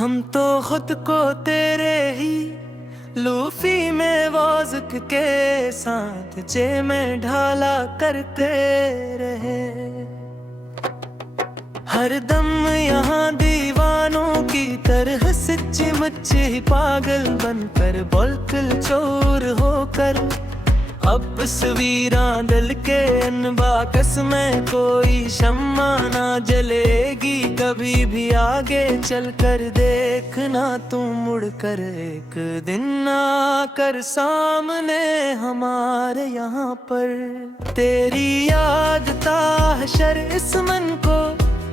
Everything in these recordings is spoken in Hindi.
हम तो खुद को तेरे ही लूफी में वाज़िक के साथ जे में ढाला करते रहे। हर दम यहाँ दीवानों की तरह सच्ची मुच्ची पागल बनकर बोलकुल चोर होकर अब तस्वीरां दिल के अनबाकस में कोई शम्मा ना जलेगी कभी भी। आगे चल कर देखना तू मुड़ कर एक दिन आकर सामने हमारे यहाँ पर। तेरी याद ताहशर इस मन को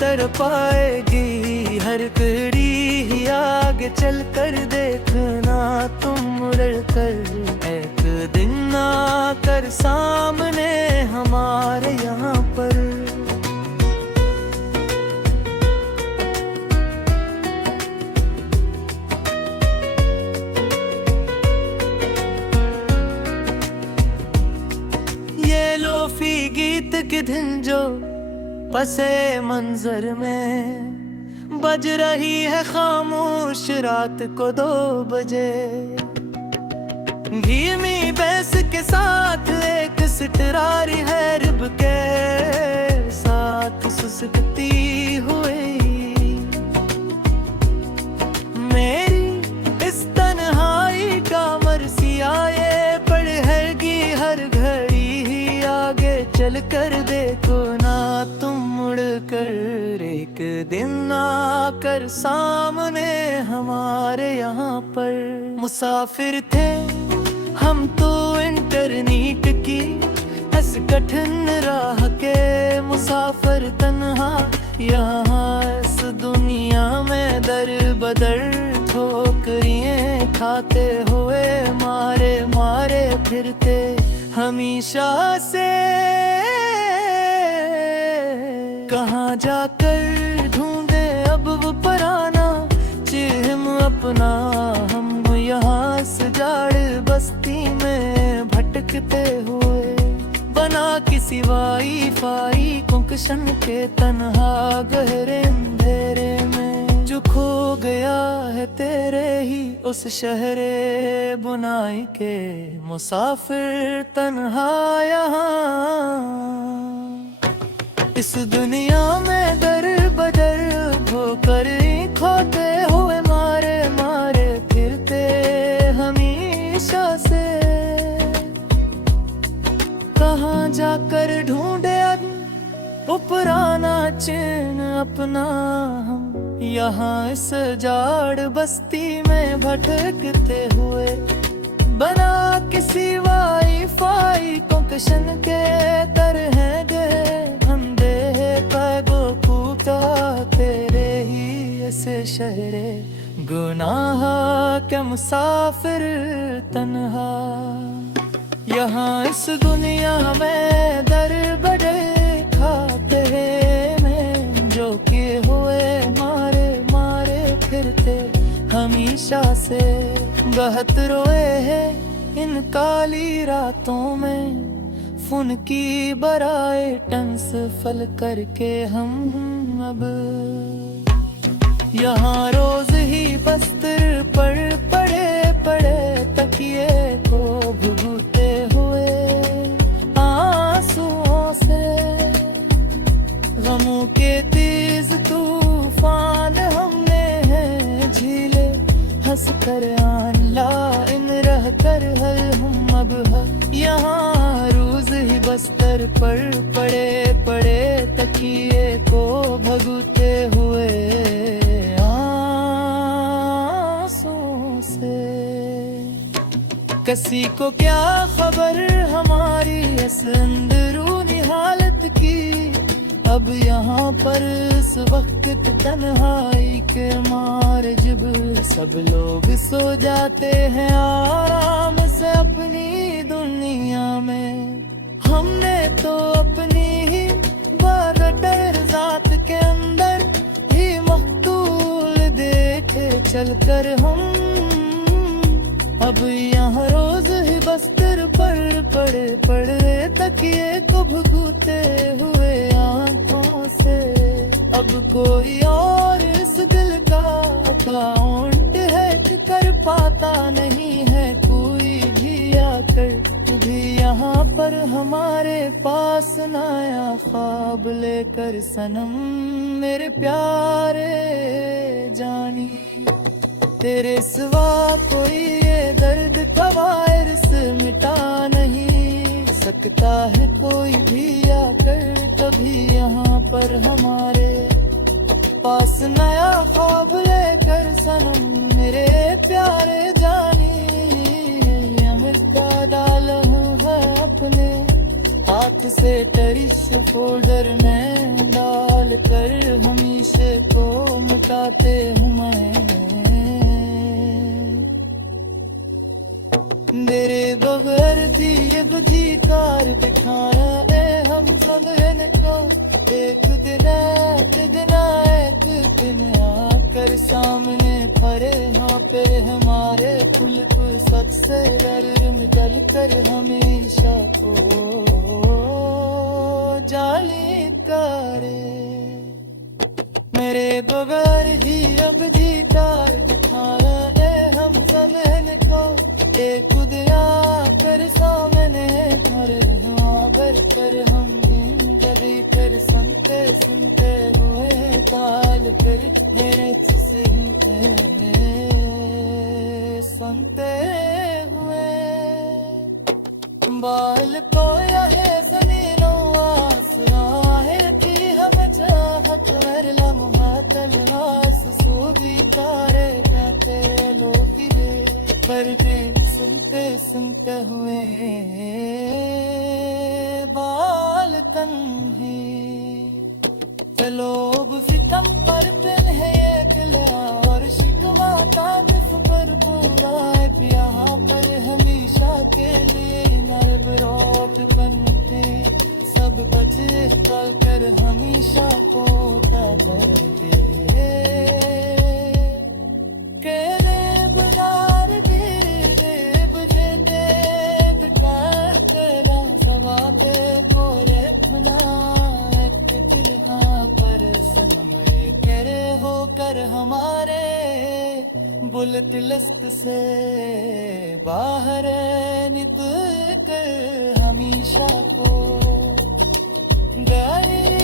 तड़पाएगी हर घड़ी ही। आगे चल कर देखना तुम मुड़ कर एक दिन आकर सामने हमारे यहाँ पर। ये लोफी गीत के दिन जो पसे मंजर में बज रही है खामोश रात को 2 बजे। धीमी बैस के साथ एक सिटरारी है रब के साथ सुसकती हुई। मेरी इस तन्हाई का मरसिया ये पड़ेगी हर घड़ी ही। आगे चल कर देखो ना तुम मुड़ कर एक दिन आकर सामने हमारे यहाँ पर। मुसाफिर थे हम तो इंटरनेट की इस कठिन राह के मुसाफिर तन्हा यहाँ इस दुनिया में दर बदर ठोकरियां खाते हुए मारे मारे फिरते हमेशा से। कहाँ जाकर ढूंढे अब वो पुराना चिह्न अपना। हम यहाँ सजाड़ बस्ती में भटकते हुए बना किसी वाईफाई कुंकशन के तन्हा गहरे अंधेरे में जो खो गया है तेरे ही उस शहरे बुनाई के। मुसाफिर तन्हा यहाँ इस दुनिया में दर बदर होकर खोते हुए मारे मारे फिरते हमेशा से। कहाँ जाकर ढूंढे अब वो पुराना चिन्ह अपना। हम यहाँ इस जाड़ बस्ती में भटकते हुए बना किसी वाईफाई कुंकशन के तरह गए धंधे पैगो पूता तेरे ही ऐसे शहरे गुनाह के मुसाफिर तन्हा। यहाँ इस दुनिया में दर बड़े खाते हैं जो किए हुए मारे मारे फिरते हमेशा से। बहुत रोए हैं इन काली रातों में फुन की बराए टंस फल करके हम अब यहाँ रोज ही बस्तर पर पड़े पड़े तकिए को भुगते हुए आंसुओं से। गमों के तेज तूफान हमने है झीले हंस कर आला इन रह कर हल हम अब यहाँ रोज ही बस्तर पर पड़े पड़े तकिए को भगते हुए किसी को क्या खबर हमारी इस अंदरूनी हालत की। अब यहाँ पर इस वक्त तन्हाई के मारे जब सब लोग सो जाते हैं आराम से अपनी दुनिया में। हमने तो अपनी ही बागटर जात के अंदर ही मकतूल देखे चलकर हम अब यहाँ रोज ही बस्तर पर पड़े पड़े तकिए को भुगते हुए आंखों से। अब कोई और इस दिल का ऊंट है कर पाता नहीं है कोई भी आकर, तू भी यहाँ पर हमारे पास न आया ख्वाब लेकर सनम मेरे प्यारे जानी। तेरे सिवा कोई ये दर्द का वायरस मिटा नहीं सकता है कोई भी आकर, तभी यहाँ पर हमारे पास नया ख्वाब लेकर सनम मेरे प्यारे जानी। अमेरिका डाला हूँ है अपने हाथ से टेरिस फोल्डर में डाल कर, हमेशा को मिटाते हूँ मैं। तेरे बगैर जी बुझी कार दिखाना है हम समझने को, एक दिन एक दिन आकर सामने खड़े हाँ पे हमारे फुल फुर्सत से डर निकल कर हमेशा को जाली करे। मेरे बगैर ही अब जी कार दिखाना है हम समझने को, एक खुदिया कर सामने खड़े हाँ भर कर हम जिंदगी कर सुनते सुनते हुए काल कर मेरे सुनते हुए बाल कोया है जमीनों आसरा है कि हम चाहत हर लम्हा तलहास सो भी तारे जाते लोग पर सुनते सुनते हुए बाल तन्हे लोग सितम पर पिन है एक और शिकवा ताबिफ पर पूरा यहाँ पर हमेशा के लिए नर्ब रोट बनते सब बचे कर हमेशा पोता करके कर हमारे बुलेट लिस्ट से बाहर निकल कर हमेशा को गए